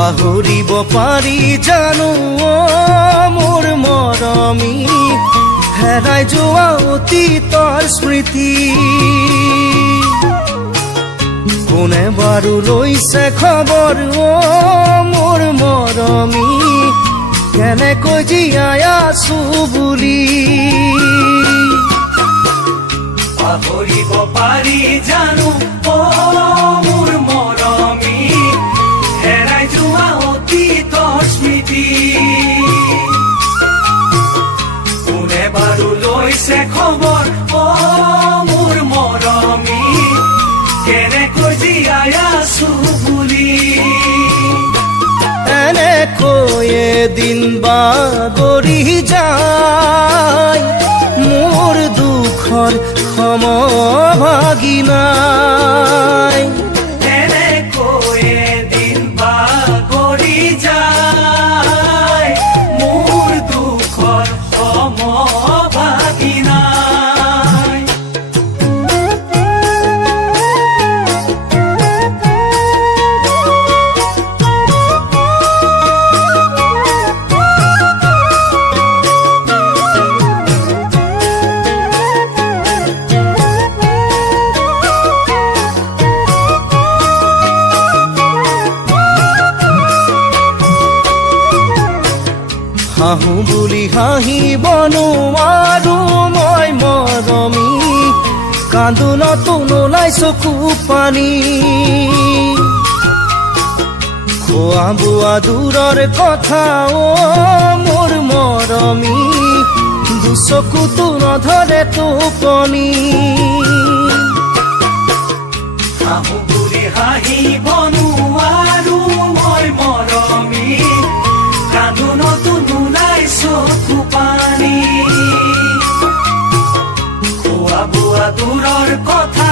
পাহৰিব পাৰি জানো মোৰ মৰমী হেৰাই যোৱা অতীতৰ স্মৃতি কোনে বাৰু লৈছে খবৰ মোৰ মৰমী কেনেকৈ জীয়াই আছো বুলি পাহৰিব পাৰি জানো মোৰ মৰমী হেৰাই যোৱা অতীতৰ স্মৃতি কোনে বাৰু লৈছে খবৰ মোৰ মৰমী কেনেকৈ জীয়াই আছো বুলি এনেকৈ এদিন বাগৰি যায় মোৰ দুখৰ সমভাগী নাই এনেকৈ এদিন বাগৰি যায় মোৰ দুখৰ সমভাগী নাই হাঁহো বুলি হাঁহিব নোৱাৰো মই মৰমী কান্দোনতো নোলাই চকু পানী খোৱা বোৱা দূৰৰ কথা মোৰ মৰমী দুচকুতো নধৰে টোপনি হাঁহো বুলি হাঁহিব নোৱাৰো মই মৰমী কান্দোনতো নোলাই চকু পানী খোৱা বোৱা দূৰৰ কথা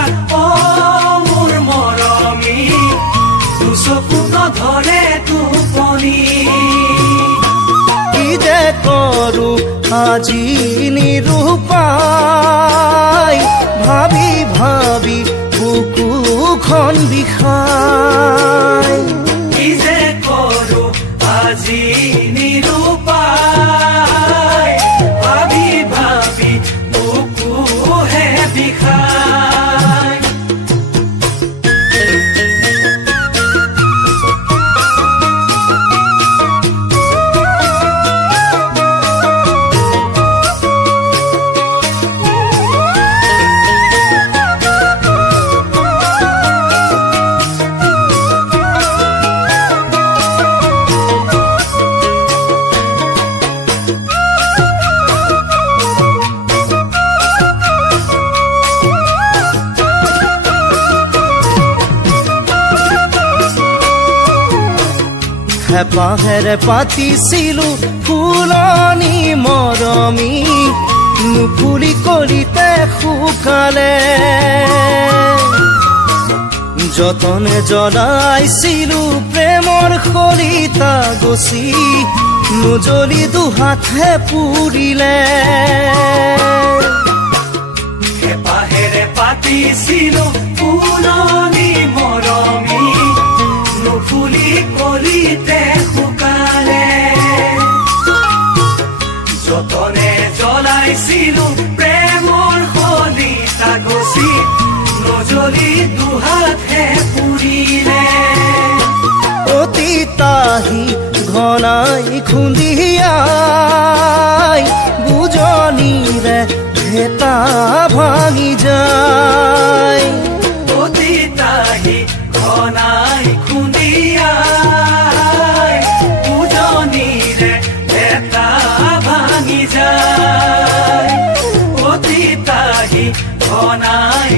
মোৰ মৰমী দুচকু নধৰে টোপনি কি যে কৰো আজি নিৰূপাই ভাবি ভাবি বুকুখন বিষাই কি যে কৰো আজি নিৰূপাই ভাবি ভাবি বুকুহে বিষাই হেঁপাহেৰে পাতিছিলো ফুলনি মৰমী নুফুলি কলিতে শুকালে যতনে জ্বলাইছিলো প্ৰেমৰ খৰিতা গছি নুজ্বলি দুহাতহে পুৰিলে হেঁপাহেৰে পাতিছিলো ফুলনি মৰমী নুফুলি কলিতে শুকালে যতনে জ্বলাইছিলো প্ৰেমৰ খৰিতা গছি নজ্বলি দুহাতহে পুৰিলে অতীতাহি ঘনাই খুন্দিয়াই বুজনিৰে ভেটা ভাঙি যায় অতীতাহি ঘনাই খুন্দিয়াই বুজনিৰে ভেটা ভাঙি যায় অতীতাহি ঘনাই